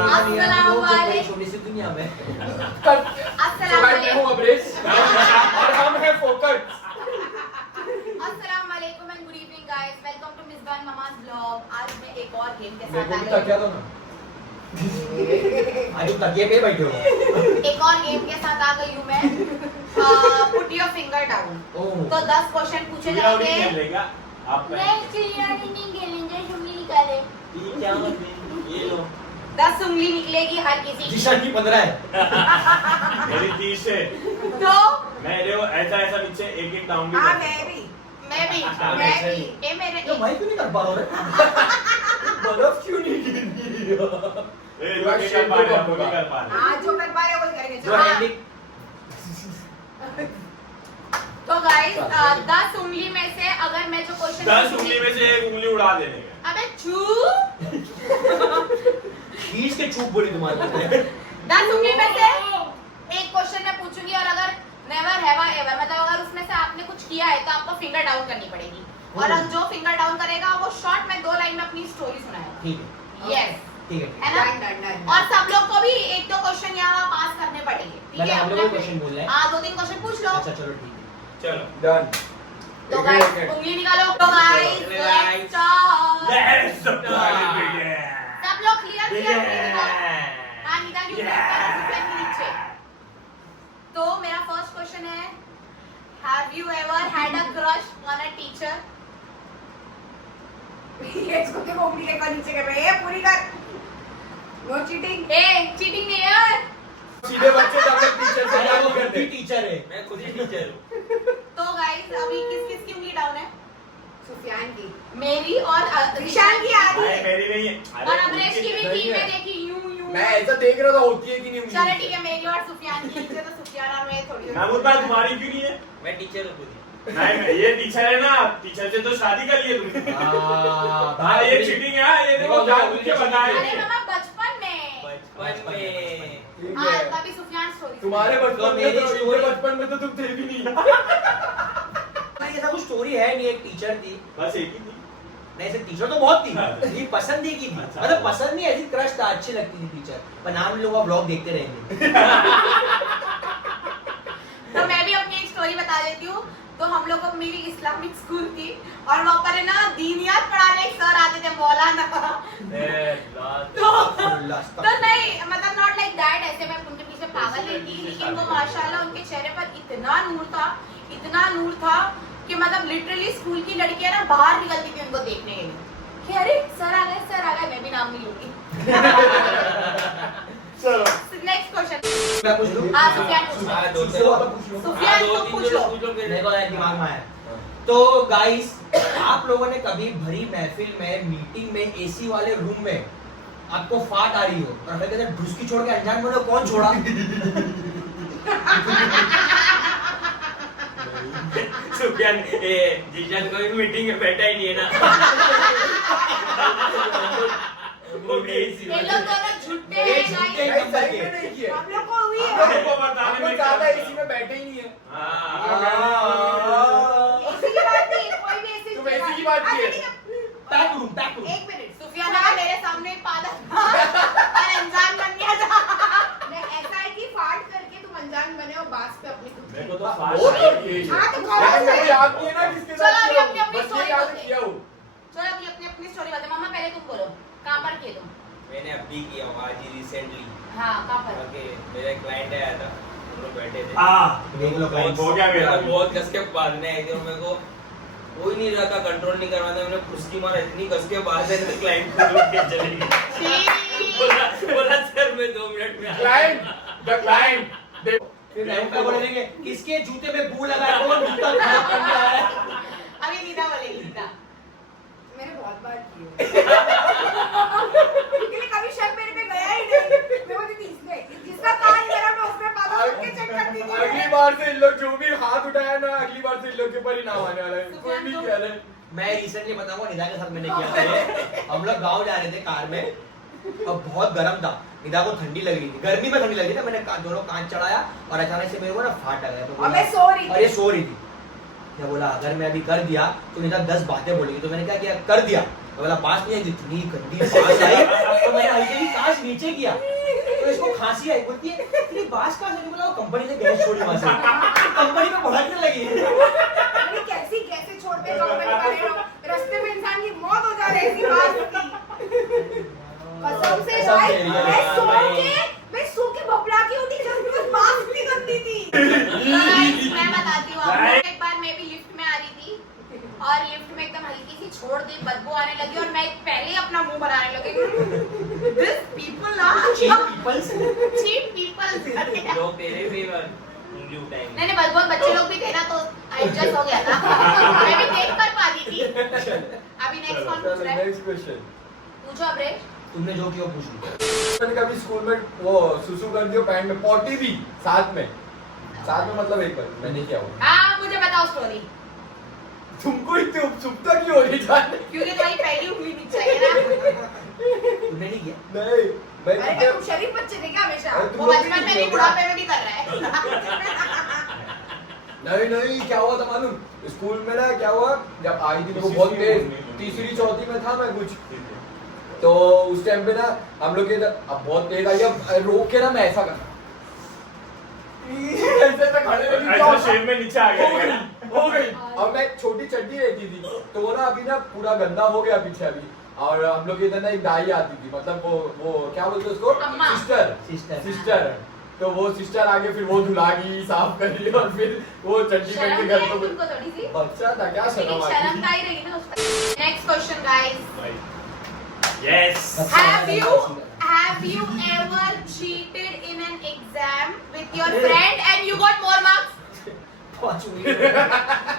छोटी सी दुनिया में अस्सलाम वालेकुम और हम हैं फोकस। अस्सलाम वालेकुम and good evening guys, welcome to Mizban mama's blog. आज मैं एक और गेम के साथ आई तकिया दो ना। आज तकिए पे बैठे हो। एक और गेम के साथ आ गई हूँ मैं। Put your finger down. तो 10 क्वेश्चन पूछे जाएंगे। नहीं चिड़ियानी नहीं खेलेंगे, उंगली निकाले। ये लो 10 उंगली निकलेगी हर किसी की। दिशा की 15 है। मेरी 30 है। तो मैं देखो ऐसा ऐसा नीचे एक एक डाउन भी हाँ कर मैं भी ये मेरे तो भाई क्यों नहीं कर पा रहा रे? बर्फ क्यों नहीं गिर रही है? ए, जो नहीं कर पा रहे, वो नहीं कर पा रहे। हाँ जो कर पा रहे हो वही करेंगे। जो हाँ। हैंडी तो गाइस 10 उंगली में से अगर मैं जो क्वेश्चन 10 उंगली में से एक उंगली उड़ा देने का। अबे छू खींच के चूप बोली तुम्हारे। 10 उंगली में से एक क्वेश्चन मैं पूछूंगी और अगर नेवर हैव एवर मतलब अगर उसमें से आपने कुछ किया है तो आपको फिंगर डाउन करनी पड़ेगी और जो फिंगर डाउन करेगा वो शॉर्ट में 2 लाइन में अपनी स्टोरी सुनाएगा। ठीक है यस ठीक है ना? और सब लोग को भी 1-2 क्वेश्चन यहाँ पास करने पड़ेंगे। ठीक है? हम लोग को क्वेश्चन बोल रहे हैं। हाँ 2-3 क्वेश्चन पूछ लो। अच्छा चलो ठीक है। चलो डन। तो गाइस उंगली निकालो। तो guys let's start. Let's begin. सब लोग क्लियर किया हाँ निकाल के नीचे। तो मेरा फर्स्ट क्वेश्चन है, have you ever had a crush on a teacher? ये इसको देखो उंगली के नीचे कर रहे हैं पूरी कर। No cheating. ए चीटिंग नहीं यार। सीधे बच्चे जब तक टीचर से बात नहीं करते। टीचर है। मैं खुद ही टीचर हूँ। तो गाइस अभी किस किस की उंगली डाउन है? सुफियान की। मेरी और ईशान की आ रही भाई है। मेरी नहीं है। और अमरेश की भी थी। मैं देखी यूं यूं। मैं ऐसा देख रहा था होती है कि नहीं चलो ठीक है मेरी और सुफियान की नीचे तो सुफियान और मैं थोड़ी महमूद भाई तुम्हारी क्यों नहीं है? मैं टीचर हूँ खुद ही। नहीं ये टीचर है ना, टीचर से तो शादी कर लिए तुमने। हाँ ये चीटिंग है, ये देखो जानबूझ के बनाए। अरे मामा बचपन में बचपन में हाँ तभी सुफियान स्टोरी तुम्हारे बचपन में तो मेरे बचपन में तो तुम थे भी नहीं। ऐसा कुछ स्टोरी है नहीं। एक टीचर थी। बस एक ही थी। नहीं ऐसे टीचर तो बहुत थी। ये पसंद ही की थी। अच्छा। मतलब पसंद नहीं ऐसी क्रश था, अच्छी लगती थी टीचर। पर नाम लोग ब्लॉग देखते रहेंगे। तो मैं भी अपनी एक स्टोरी बता देती हूँ। तो हम लोग को मेरी इस्लामिक स्कूल थी और वहाँ पर है ना दीनियात पढ़ाने एक सर आते थे मौलाना। तो नहीं मतलब नॉट लाइक दैट, ऐसे मैं उनके पीछे पागल नहीं थी, लेकिन वो माशाल्लाह उनके चेहरे पर इतना नूर था कि मतलब लिटरली स्कूल की लड़कियां ना बाहर निकलती थी उनको देखने के लिए कि अरे सर आ गए। मैं भी नाम नहीं लूंगी। चलो नेक्स्ट क्वेश्चन। मैं पूछ लूं? हाँ सुफियान पूछ लो। सुफियान तुम पूछ लो। मेरे को दिमाग में आया। तो गाइस आप लोगों ने कभी भरी महफिल में मीटिंग में एसी वाले रूम में आपको फाट आ रही हो और हमें कहते ढुसकी छोड़ के अनजान बनो कौन छोड़ा? सुफियान जिशान कोई मीटिंग में बैठा ही नहीं है ना। वो भी इसी ये लोग दोनों झूठे हैं झूठे गाइस। हैं। सही में नहीं किया। हम लोग को हुई है। हमको बताने में ज्यादा इसी में बैठे ही नहीं है। हाँ ऐसी की बात नहीं, कोई भी ऐसी तुम ऐसी की बात की है। पैक रूम एक मिनट सुफियान अगर मेरे सामने पागल और अनजान बन गया था। मैं ऐसा है कि फाड़ करके तुम अनजान बने और बास पे अपनी खुद मेरे को तो वो फास्ट तो आई। हाँ तो लेकिन मेरे को याद नहीं है ना किसके चलो साथ अभी किया अपनी हूँ। अपनी बस story ये याद बोलते हैं। किया हूँ। चलो अभी अपनी स्टोरी बता। मामा पहले तुम बोलो कहाँ पर किए तुम? मैंने अभी किया हुआ आज ही रिसेंटली। हाँ कहाँ पर? ओके मेरा क्लाइंट आया था, हम लोग बैठे थे। देख लो बहुत हो गया मेरा। बहुत कस के बांधने आई थी और मेरे को हो ही नहीं रहा था, कंट्रोल नहीं कर रहा था। मैंने फुसकी मारा, इतनी कस के बांधे तो क्लाइंट को उठ के चली गई। बोला सर मैं 2 मिनट में आ रहा हूं। द क्लाइंट फिर हम क्या बोलेंगे किसके जूते में बू लगा है कौन जूता खराब कर रहा है? अभी नीता बोलेगी नीता। मैंने बहुत बार की है। लेकिन कभी शक मेरे पे गया ही नहीं। मैं बोलती थी जिसका कान मेरा मैं उसमें पागल होके चेक करती थी। अगली बार से इन लोग जो भी हाथ उठाया ना, अगली बार से इन लोग के ऊपर ही नाम आने वाला है। कोई भी कह रहे। मैं रिसेंटली बताऊंगा निदा के साथ मैंने किया था ये। हम लोग गांव जा रहे थे कार में और बहुत गर्म था। निदा को ठंडी लग रही थी, गर्मी में ठंडी लग रही थी। मैंने दोनों कांच चढ़ाया और अचानक से मेरे को ना फाट आ गया। तो और मैं सो रही थी। और ये सो रही थी। मैं बोला अगर मैं अभी कर दिया तो निदा 10 बातें बोलेगी। तो मैंने क्या किया, कर दिया। तो बोला बात नहीं है, जितनी गंदी बात आई तो मैंने हल्की सांस बाज नीचे किया तो इसको खांसी आई, बोलती है तेरी बाज कहाँ से निकला? कंपनी ने गैस छोड़ी वहां से, कंपनी में भड़कने लगी। अरे कैसी कैसे छोड़ते कंपनी वाले लोग, रास्ते में इंसान की मौत हो जा रही है ऐसी बात की। कसम से भाई मैं सो के भपला की होती जब बात इतनी गंदी थी। Guys, मैं बताती हूँ आपको, एक बार मैं भी लिफ्ट में आ रही थी और लिफ्ट में एकदम हल्की सी छोड़ दी, बदबू आने लगी और मैं पहले ही अपना मुंह बनाने लगी। This people are cheap people। लोग तेरे भी उंगली उठाएंगे। नहीं बहुत बहुत बच्चे लोग भी थे ना, तो एडजस्ट हो गया था। मैं भी देख कर पाती थी। अभी नेक्स्ट कौन पूछ रहा है? Next question. पूछो अब्रेश। तुमने जो किया पूछ लो। मैंने कभी स्कूल में वो सुसु कर दियो पैंट में, पॉटी भी साथ में मतलब एक बार मैंने किया वो। हाँ मुझे बताओ स्टोरी, तुमको इतनी उत्सुकता क्यों हो रही जान? क्योंकि तुम्हारी पहली उंगली नीचे चाहिए ना। तुमने नहीं किया? नहीं मैं अरे क्या तुम शरीफ बच्चे थे क्या हमेशा? अरे तुम वो लोग बचपन में किए नहीं, हो बुढ़ापे में भी कर रहा है। नहीं क्या हुआ था मालूम? स्कूल में ना क्या हुआ, जब आई थी मेरे को बहुत तेज, तीसरी चौथी में था मैं कुछ, तो उस टाइम पे ना हम लोग के अब बहुत तेज आई, अब रोक के ना मैं ऐसा करना ऐसे तो खड़े रह ऐसा शेप में नीचे आ गया। हो गई। अब मैं छोटी चड्डी रहती थी तो वो ना अभी ना पूरा गंदा हो गया पीछे अभी। और हम लोग इधर ना एक दाई आती थी, मतलब वो क्या बोलते उसको, अम्मा। सिस्टर। तो वो सिस्टर आगे फिर वो धुलागी, साफ करी और फिर वो चड्डी पहन के शर्म घर नहीं आई तो तुमको थोड़ी सी? बच्चा था क्या, शर्म लेकिन आती शर्म का ही रहेगी ना उसका। Next question guys, yes. have you ever cheated in an exam with your friend and you got more marks? पांच उंगली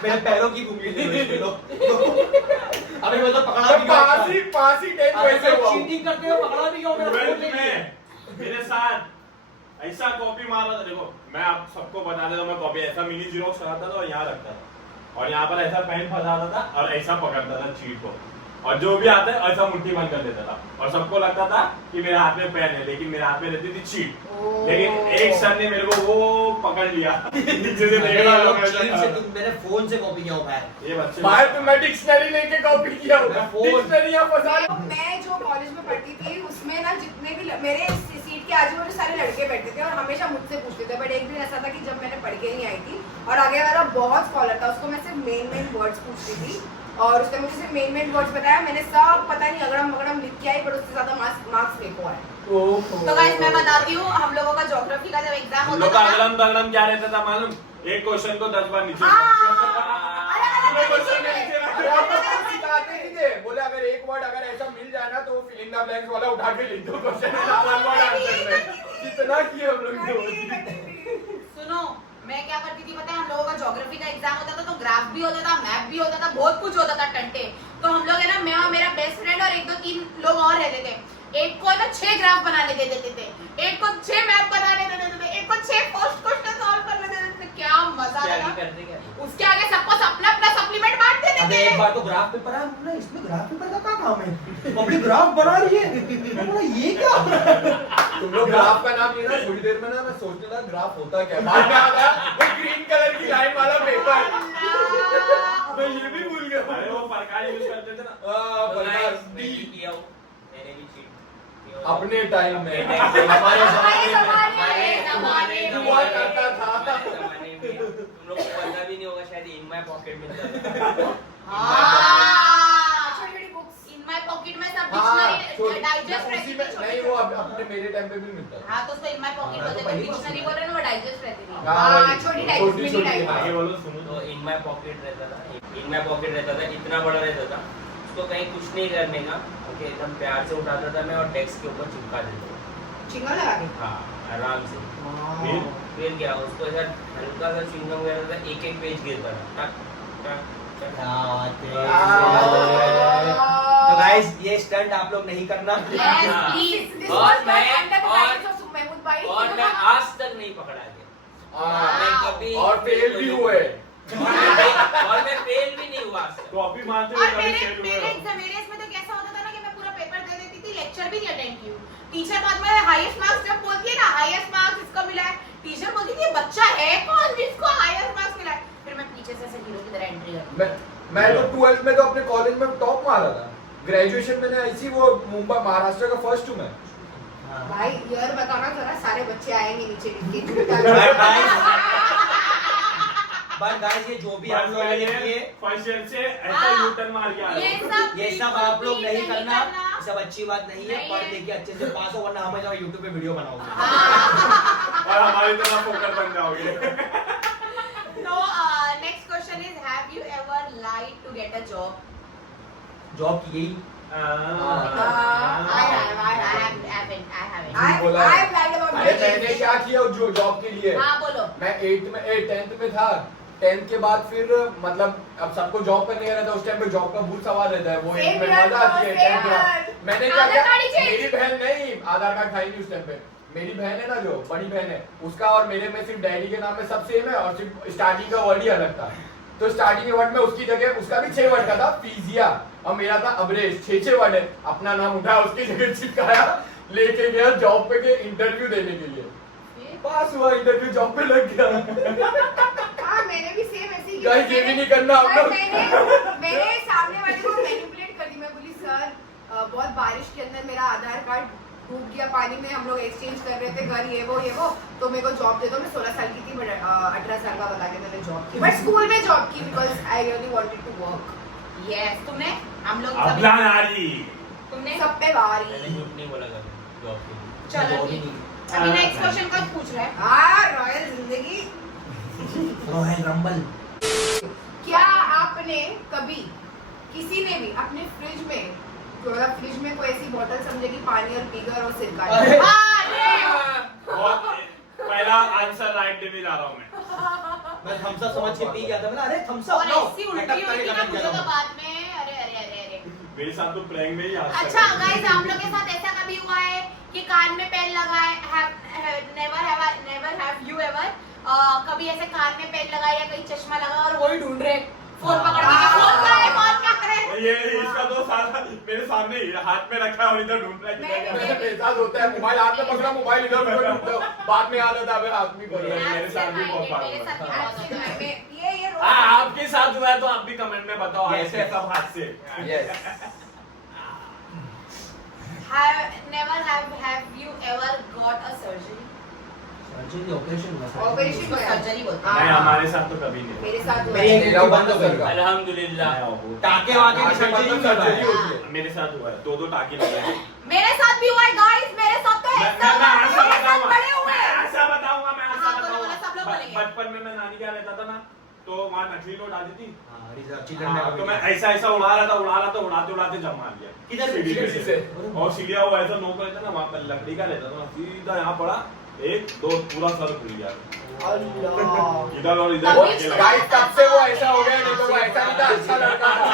मेरे पैरों की उंगली थी लो। अबे मैं तो पकड़ा भी गया। पास ही टेंथ वैसे हुआ। चीटिंग करते हुए पकड़ा भी गया मेरा फोन ले लिया। मेरे साथ ऐसा कॉपी मार रहा था। देखो मैं आप सबको बता देता हूँ, मैं कॉपी ऐसा मिनी जीरोक्स कराता था और यहाँ रखता था और यहाँ पर ऐसा पेन फंसाता था और ऐसा पकड़ता था चीट को, और जो भी आता है ऐसा मुट्ठी बंद कर देता था और सबको लगता था कि मेरे हाथ में पेन है, लेकिन मेरे हाथ में रहती थी चीट। लेकिन एक सर ने मेरे को वो पकड़ लिया नीचे से देख रहा था मैं। मैंने फोन से कॉपी किया हुआ है। ये बच्चे बाहर पे मैं डिक्शनरी लेके कॉपी किया हूँ, डिक्शनरी यहाँ फंसा तो मैं जो कॉलेज में पढ़ती थी उसमें ना जितने भी मेरे सीट के आजू बाजू सारे लड़के बैठते थे और हमेशा मुझसे पूछते थे। बट एक दिन ऐसा था कि जब मैंने पढ़ के नहीं आई थी और आगे वाला बहुत स्कॉलर था, उसको मैं सिर्फ मेन वर्ड्स पूछती थी और उसने मुझे सिर्फ मेन वर्ड्स बताया। मैंने सब पता नहीं अगड़म बगड़म लिख के आई, पर उससे ज्यादा मार्क्स फेंको है। तो गाइस मैं बताती हूँ, हम लोगों का ज्योग्राफी का जब एग्जाम हम होता लोग का था ना, अगलम तगलम क्या रहता था मालूम? एक क्वेश्चन को 10 बार नीचे सिखाते ही थे, बोले अगर एक वर्ड अगर ऐसा मिल जाए ना तो फिल इन द ब्लैंक्स वाला उठा के लिख दो क्वेश्चन में, वन वर्ड आंसर में। कितना किए हम लोग ने। सुनो मैं क्या करती थी पता है, हम लोगों का ज्योग्राफी का एग्जाम होता था तो ग्राफ भी होता था, मैप भी होता था, बहुत कुछ होता था टंटे। तो हम लोग है ना, मैं और मेरा बेस्ट फ्रेंड और 1-2-3 लोग और रहते थे। एक को ना 6 ग्राफ बनाने दे देते थे, एक को 6 मैप बनाने दे देते थे, एक को 6 पोस्ट क्वेश्चन सॉल्व करने दे देते थे। क्या मजा क्या था। करते क्या? उसके आगे सबको अपना अपना सप्लीमेंट बांट देते अबे थे। एक बार तो ग्राफ पेपर आया, बोला इसमें ग्राफ पेपर का क्या काम है? मम्मी ग्राफ बना रही है। मैं बोला ये क्या? तुम लोग ग्राफ का नाम ये ना, थोड़ी देर में ना मैं सोचने लगा ग्राफ होता क्या है। बाद में आ गया वो ग्रीन कलर की लाइन वाला पेपर, मैं ये भी भूल गया। अरे वो प्रकार यूज करते थे ना। प्रकार मैं भी किया हूँ, मैंने भी cheat किया हूँ। अपने टाइम में हमारे जमाने में हुआ करता था। जमाने में तुम लोग को पता भी नहीं होगा शायद, इन माय पॉकेट में था। छोटी-छोटी बुक्स इन माय पॉकेट में सब हाँ, डिक्शनरी डाइजेस्ट उसी रहती में थी नहीं, वो अपने मेरे टाइम पे भी मिलता था। हाँ तो उसको इन माय पॉकेट बोलते थे, डिक्शनरी बोल रहे हैं ना, वो डाइजेस्ट रहती थी। हाँ, छोटी टाइप, मिनी टाइप। हाँ। आगे बोलो सुनो। तो इन माय पॉकेट रहता था, इन माय पॉकेट रहता था, इतना बड़ा रहता था, उसको कहीं कुछ नहीं करने का, ओके एकदम प्यार से उठाता था मैं और डेस्क के ऊपर चिपका देता था। चिंगम लगा के। हाँ आराम से। फिर क्या, उसको ऐसा हल्का सा चिंगम गिरता था, एक पेज गिरता था, टक टक टक। तो गाइस ये स्टंट आप लोग नहीं करना। Yes, please. This और was मैं- done under the और- guidance of Mahmood bhai. और मैं आज तक नहीं पकड़ा गया, मैं कभी और फेल भी हुए। और मैं फेल भी नहीं हुआ आज तक। कॉपी मारते और हुए कभी मेरे फेल हुए मेरे हो? एग्जाम मेरे इसमें तो कैसा होता था ना कि मैं पूरा पेपर दे देती थी, लेक्चर भी नहीं अटेंड की हूँ। टीचर बाद में हाईएस्ट मार्क्स जब बोलती है ना, हाईएस्ट मार्क्स इसको मिला है, टीचर बोलती थी ये बच्चा है कौन जिसको हाईएस्ट मार्क्स मिला है। फिर मैं पीछे से ऐसे हीरो की तरह एंट्री करती। मैं तो 12th में तो अपने कॉलेज में टॉप मारा था। ग्रेजुएशन मैंने ऐसी वो मुंबई महाराष्ट्र का फर्स्ट हूँ मैं। ईयर बताना जरा, सारे बच्चे आएंगे नीचे लिख के बट गाइस ये जो भी हम लोग ने किए फर्स्ट ईयर से ऐसा यूटर्न मार गया ये सब आप लोग नहीं करना, करना। सब अच्छी बात नहीं है। नहीं पढ़ है। लिख के अच्छे से पास हो, वरना हमें जो यूट्यूब पे वीडियो बनाओगे और हमारी तरह फोकर बन जाओगे। So, next question is, have you ever lied to get a job? Job की यही I haven't. अरे मैंने क्या किया जो जॉब के लिए? हाँ बोलो। मैं 10th में था। 10th के बाद फिर मतलब अब सबको जॉब करने का रहता है, उस टाइम पे जॉब का बहुत सवाल रहता है, वो Same में here, मजा आती है। 10th के बाद मैंने क्या आधार किया, कार्ड ही चाहिए। मेरी बहन नहीं, आधार कार्ड था ही नहीं उस टाइम पे। मेरी बहन है ना, जो बड़ी बहन है, उसका और मेरे में सिर्फ डैडी के नाम में सब सेम है और सिर्फ स्टार्टिंग का वर्ड ही अलग था। तो स्टार्टिंग के वर्ड में उसकी जगह उसका भी 6 वर्ड का था, फिजिया, और मेरा था अबरेज। 6 वर्ड है। अपना नाम उठाया, उसकी जगह चिपकाया, लेके गया जॉब पे के इंटरव्यू देने के लिए। पास हुआ इंटरव्यू, जॉब पे लग गया। हाँ मैंने भी सेम ऐसे ही गाइस, ये भी नहीं करना आप लोग। मैंने सामने वाले को मैनिपुलेट कर दी। मैं बोली सर बहुत बारिश के अंदर मेरा आधार कार्ड डूब गया पानी में, हम लोग एक्सचेंज कर रहे थे घर, ये वो, तो मेरे को जॉब दे दो। मैं 16 साल की थी, बट 18 साल का बता के मैंने जॉब की, बट स्कूल में जॉब की, because I really wanted to work. Yes, तुमने? हम लोग अबला नारी। तुमने? सब पे मैंने बारी। झूठ नहीं बोला कभी जॉब के लिए। चलो ठीक। अभी नेक्स्ट क्वेश्चन कौन पूछ रहा है? हाँ रॉयल जिंदगी। Royal rumble. क्या आपने कभी किसी ने भी अपने फ्रिज में कोई ऐसी बोतल समझे कि पानी और पीकर और सिरका अरे। बहुत पहला आंसर राइट देने जा रहा हूँ मैं थम्स अप समझ के पी गया था, मैंने अरे थम्स और अप लो। ऐसी उल्टी हुई थी ना मुझे तो बाद में, अरे। मेरे साथ तो प्रैंक में ही आंसर अच्छा गाइस, हम लोग के साथ ऐसा कभी हुआ है कि कान में पेन लगाए, नेवर हैव यू एवर कभी ऐसे कान में पेन लगाया या कहीं चश्मा लगा और वही ढूंढ रहे फोन पकड़ के, फोन कहाँ है? ये इसका तो सारा मेरे सामने ही हाथ में रखा है और इधर ढूंढ रहा है। मेरे साथ होता है, मोबाइल हाथ में पकड़ा, मोबाइल इधर उधर ढूंढता हूं। बाद में याद आता है हाथ में पकड़ा है। मेरे साथ भी बहुत बार मेरे साथ भी बहुत होता है। ये हाँ, आपके साथ हुआ है तो आप भी कमेंट में बताओ। Yes, ऐसे yes. सब हाथ से। Have you ever got a surgery? Surgery operation हुआ। ऑपरेशन हुआ। सर्जरी बोलते हैं। नहीं, हमारे साथ तो कभी नहीं। मेरे साथ हुआ मेरी है। एक मेरा बंद हो गई। अल्हम्दुलिल्लाह। टाके वाके की सर्जरी नहीं कर सर्जरी पाया। होती है। मेरे साथ हुआ है, 2 टाके लगे हैं। मेरे साथ भी हुआ है गाइस, मेरे साथ तो ऐसा हुआ है, मेरे साथ बड़े हुए हैं। मैं ऐसा बताऊंगा। हाँ, बोलो, बोलो, सब लोग बोलेंगे। बचपन में मैं नानी के यहाँ रहता था ना, तो वहाँ नकली नोट आती थी। हाँ, रिजर्व चिल्ड्रन हाँ, में तो मैं ऐसा उड़ा रहा था, उड़ाते जम मार दिया। किधर सीढ़ी पे सीढ़ी से? और सीढ़िया वो ऐसा नोक रहता ना, वहाँ पर लकड़ी का रहता था, सीधा यहाँ पड़ा, 1 2 पूरा सर खुल गया। अल्लाह। इधर और इधर तभी धक्के लगे। गाइस, तब से वो ऐसा हो गया, नहीं तो वो ऐसा नहीं था, अच्छा लड़का था,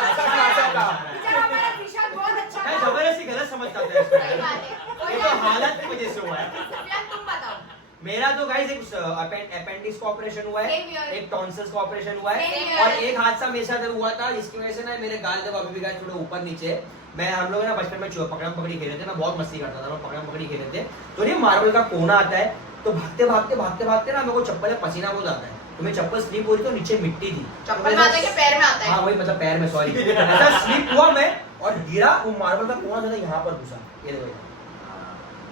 अच्छा खासा था। बेचारा मेरा विशाल बहुत अच्छा मैं था। जबरदस्ती गलत समझता था इसको। सही बात है। ये तो हालत की वजह से हुआ है। सुफियान, तुम बताओ। मेरा तो गाइस एक अपेंडिक्स का ऑपरेशन हुआ है, Same here. एक टॉन्सिल्स का ऑपरेशन हुआ है, Same और here. एक हादसा मेरे साथ हुआ था जिसकी वजह से ना मेरे गाल जब अभी भी गाइस थोड़े ऊपर नीचे। मैं हम लोग ना बचपन में पकड़म पकड़ी खेले थे, मैं बहुत मस्ती करता था, मैं पकड़म पकड़ी खेले थे। तो नहीं मार्बल का कोना आता है, तो भागते ना मेरे को चप्पल में पसीना बहुत आता है, तो मेरी चप्पल स्लिप हो रही, तो नीचे मिट्टी थी। चप्पल में आता है कि पैर में आता है? हाँ वही, मतलब पैर में, सॉरी। ऐसा स्लिप हुआ मैं और गिरा, वो मार्बल का कोना जो है यहाँ पर घुसा। ये देखो,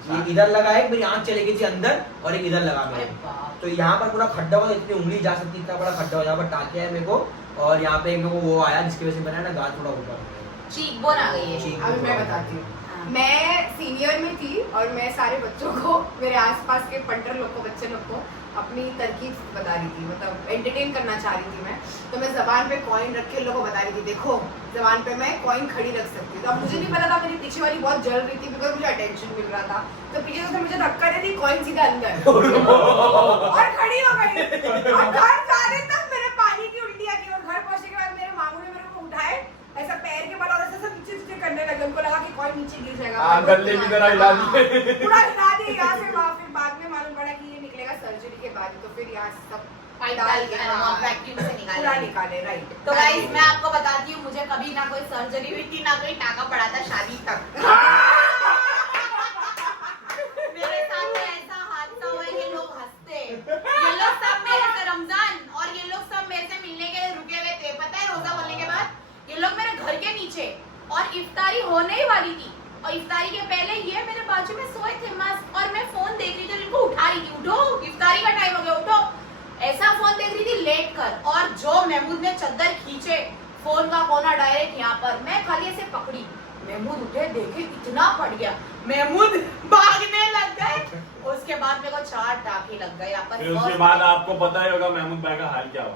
ये इधर लगा है, मेरी आंख चली गई थी अंदर, और एक इधर लगा अरे मेरे। बाप। तो यहाँ पर पूरा खड्डा हुआ, इतनी उंगली जा सकती, इतना बड़ा खड्डा हो, यहाँ पर टाके है मेरे को, और यहाँ पे मेरे को वो आया जिसकी वजह से मेरा ना गाल थोड़ा ऊपर। चीक बोन आ गई है। चीक। अभी मैं बताती हूँ। हाँ। मैं सीनियर में थी और मैं सारे बच्चों को, मेरे आसपास के पंटर लोग को, बच्चे लोग को अपनी तरकीब बता रही थी, मतलब एंटरटेन करना चाह रही थी मैं। तो मैं जबान पे कॉइन रख के लोगों को बता रही थी, देखो जबान पे मैं कॉइन खड़ी रख सकती हूँ। तो अब मुझे नहीं पता था, मेरी पीछे वाली बहुत जल रही थी बिकॉज मुझे अटेंशन मिल रहा था। तो पीछे से मुझे धक्का दे दी, कॉइन सीधा अंदर और खड़ी हो गई। और घर जाने तक मेरे पानी की उल्टी आ गई, और घर पहुंचने के बाद मेरे मामू ने मेरे को उठाए, ऐसा पैर के बल और ऐसा नीचे नीचे करने लगे। उनको लगा कि कॉइन नीचे गिर जाएगा। हाँ, गले की तरह हिला दिए। पूरा हिला दिए यहाँ से वहाँ। फिर बाद में मालूम पड़ा कि ये निकलेगा सर्जरी के बाद, तो फिर यहाँ से सब पाइप डाल डाल के के हाँ, वैक्यूम से निकाले। पूरा निकाले, राइट। तो गाइस, मैं आपको बताती हूँ, मुझे कभी ना कोई सर्जरी हुई थी, ना कोई टाका पड़ा था शादी तक। मेरे साथ तो ऐसा हादसा हुआ है, ये लोग हंसते, ये लोग सब मेरे से रमजान, और ये लोग सब मेरे से मिलने के लिए रुके हुए थे। पता है, रोजा खोलने के बाद ये लोग मेरे घर के नीचे, और इफ्तारी होने ही वाली थी, और इफ्तारी के पहले ये मेरे बाजू में सोए थे मस्त, और मैं फोन देख रही थी और इनको उठा रही थी, उठो इफ्तारी का टाइम हो गया, उठो। ऐसा फोन देख रही थी लेट कर, और जो महमूद ने चद्दर खींचे, फोन का कोना डायरेक्ट यहाँ पर, मैं खाली ऐसे पकड़ी, महमूद उठे, देखे इतना फट गया, महमूद भागने लग गए। उसके बाद मेरे को 4 टाके लग गए यहाँ पर। फिर उसके बाद आपको पता ही होगा महमूद भाई का हाल क्या हुआ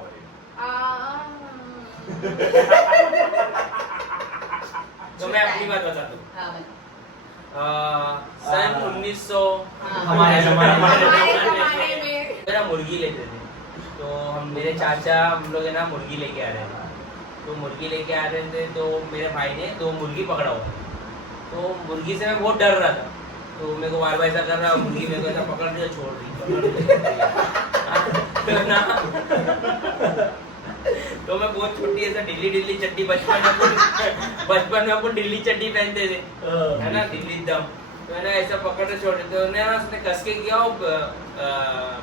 तो मैं अपनी बात बता दूं। हाँ, सन 1900 हमारे जमाने में मेरा मुर्गी लेते थे, तो हम मेरे चाचा हम लोग है ना मुर्गी लेके आ रहे थे, तो मुर्गी लेके आ रहे थे, तो मेरे भाई ने 2 मुर्गी पकड़ा हुआ, तो मुर्गी से मैं बहुत डर रहा था, तो मेरे को बार बार ऐसा कर रहा, मुर्गी मेरे को ऐसा पकड़ दिया, छोड़ रही तो मैं बहुत छोटी ऐसा ढीली चड्डी बचपन में अपन ढीली चड्डी पहनते थे, है ना, ढीली दम, तो है ना ऐसा पकड़ के छोड़ देते, तो ना उसने कस के किया,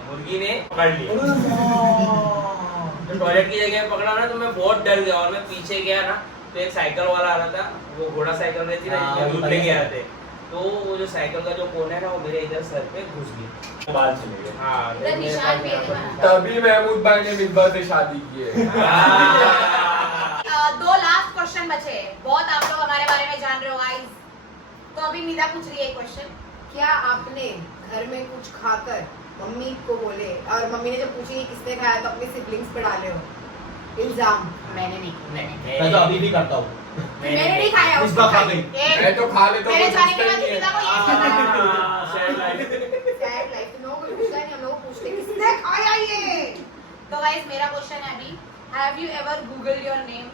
मुर्गी ने पकड़ लिया, तो टॉयलेट की जगह पकड़ा ना, तो मैं बहुत डर गया, और मैं पीछे गया ना, तो एक साइकिल वाला आ रहा था, वो घोड़ा साइकिल रहती ना, दूध लेके आ रहे थे, तो वो जो साइकिल का जो कोना है ना, वो मेरे इधर सर पे घुस गया, बाल चले गए। हाँ, इधर निशान भी है बना। तभी महमूद भाई ने मिसबा से शादी की है। 2 लास्ट क्वेश्चन बचे हैं। बहुत आप लोग हमारे बारे में जान रहे हो गाइस, तो अभी निदा पूछ रही है एक क्वेश्चन। क्या आपने घर में कुछ खाकर मम्मी को बोले, और मम्मी ने जब पूछी कि किसने खाया, तो अपने सिबलिंग्स पे डाले हो इल्जाम? मैंने नहीं, मैंने मैं तो अभी भी करता हूँ। मैंने नहीं खाया, इस उसने बार खा खाई। गई। मैं तो खा लेता हूँ, मेरे कोई जाने के पूछता बाद ही नहीं निदा को है। ये Sad life. Sad life, तो लोगों को पूछता नहीं, हम लोग को पूछते हैं, किसने खाया ये? तो गाइस मेरा क्वेश्चन है अभी, have you ever googled your name?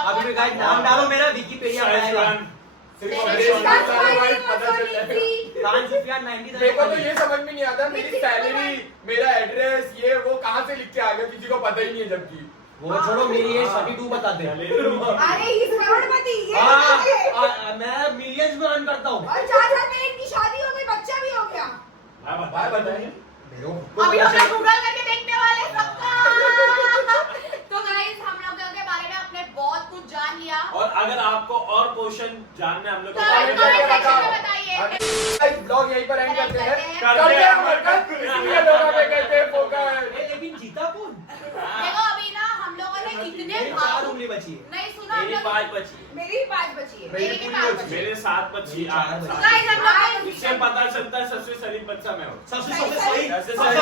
अभी भी गाइस नाम डालो मेरा विकिपीडिया में आएगा। सिर्फ मेरे अंग्रेजी साथ का खाई पता चल जाएगा। खान सुफियान 90 मेरे को तो ये समझ में नहीं आता, मेरी सैलरी, मेरा एड्रेस, ये वो कहाँ से लिख के आ गया, किसी को पता ही नहीं है, जबकि वो छोड़ो, मेरी एज 32 बता दे। अरे इस करोड़पति ये बताइए। मैं मिलियंस में अर्न करता हूँ। और 4 साल में इनकी शादी हो गई, बच्चा भी हो गया। भाई बताइए। अभी हम लोग गूगल करके देखने वाले सबका। तो गाइस हम लोगों के बारे में आपने बहुत कुछ जान लिया। और अगर आपको और क्वेश्चन जानने हम लोग तो के बारे में comment section बताओ। में बताइए। ब्लॉग यहीं पर एंड करते हैं। करते करते हैं हरकत, इसलिए लोग हमें कहते हैं फोकस। लेकिन जीता कौन? देखो अभी ना हम लोगों ने इतने 4 भाव उंगली बची है। नहीं सुना हम मेरी लोग 5 बची। मेरी भी 5 बची है। मेरी भी पूरी 5 बची। बची। मेरे 7 बच्ची तो गाइस हम लोग इससे पता चलता है सबसे शरीफ बच्चा मैं हूँ। सबसे सही, सही सबसे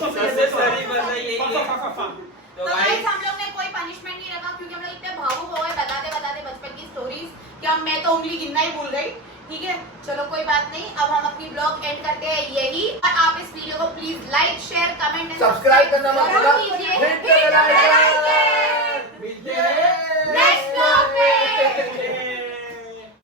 सबसे सही बस यही है। तो तो गाइस गाइस हम लोग ने कोई पनिशमेंट नहीं रखा, क्योंकि हम लोग इतने भावुक हो गए बताते बताते बचपन की स्टोरीज कि अब मैं तो उंगली गिनना ही भूल गई। ठीक है, चलो कोई बात नहीं, अब हम अपनी ब्लॉग एंड करते हैं यही। और आप इस वीडियो को please like share comment subscribe करना मत भूलना। कीजिए। Hit the bell icon.